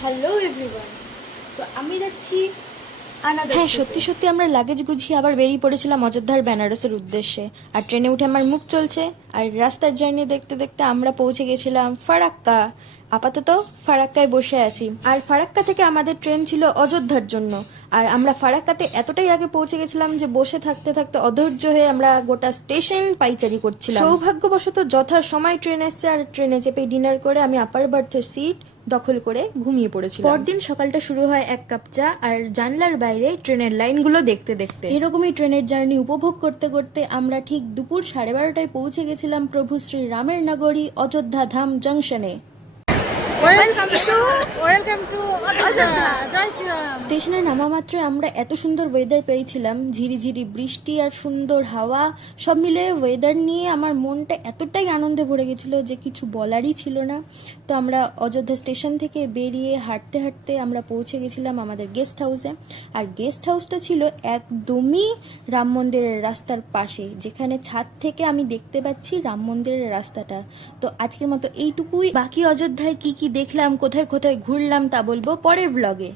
Hello everyone. তো আমি যাচ্ছি হ্যাঁ, সত্যি সত্যি আমরা লাগেজ গুছিয়ে আবার বেরিয়ে পড়েছিলাম অযোধ্যার বেনারসের উদ্দেশ্যে। আর ট্রেনে উঠে আমার মুখ চলছে, আর রাস্তার জার্নি দেখতে দেখতে আমরা পৌঁছে গেছিলাম ফারাক্কা। আপাতত ফারাক্কায় বসে আছি, আর ফারাক্কা থেকে আমাদের ট্রেন ছিল অযোধ্যার জন্য। আর আমরা ফারাক্কাতে এতটাই আগে পৌঁছে গেছিলাম যে বসে থাকতে থাকতে অধৈর্য হয়ে আমরা গোটা স্টেশন পাইচারি করছিলাম। সৌভাগ্যবশত যথা সময় ট্রেন এসছে, আর ট্রেনে চেপে ডিনার করে আমি আপার বার্থের সিট দখল করে ঘুমিয়ে পড়েছিলাম। পরদিন সকালটা শুরু হয় এক কাপ চা আর জানলার বাইরে ট্রেনের লাইনগুলো দেখতে দেখতে। এরকমই ট্রেনের জার্নি উপভোগ করতে করতে আমরা ঠিক দুপুর 12:30টায় পৌঁছে গেছিলাম প্রভু শ্রী রামের নগরী অযোধ্যা ধাম জংশনে। ওয়েলকাম টু জয় শ্রীরাম। স্টেশনে নামা মাত্র আমরা এত সুন্দর ওয়েদার পেয়েছিলাম, ঝিরিঝিরি বৃষ্টি আর সুন্দর হাওয়া, সব মিলে ওয়েদার নিয়ে আমার মনটা এতটাই আনন্দে ভরে গেছিল যে কিছু বলারই ছিল না। তো আমরা অযোধ্যা স্টেশন থেকে বেরিয়ে হাঁটতে হাঁটতে আমরা পৌঁছে গেছিলাম আমাদের গেস্ট হাউসে। আর গেস্ট হাউসটা ছিল একদমই রাম মন্দিরের রাস্তার পাশে, যেখানে ছাদ থেকে আমি দেখতে পাচ্ছি রাম মন্দিরের রাস্তাটা। তো আজকের মতো এইটুকুই। বাকি অযোধ্যায় কি কি দেখলাম, কোথায় কোথায় ঘুরলাম তা বলবো পরের ব্লগে।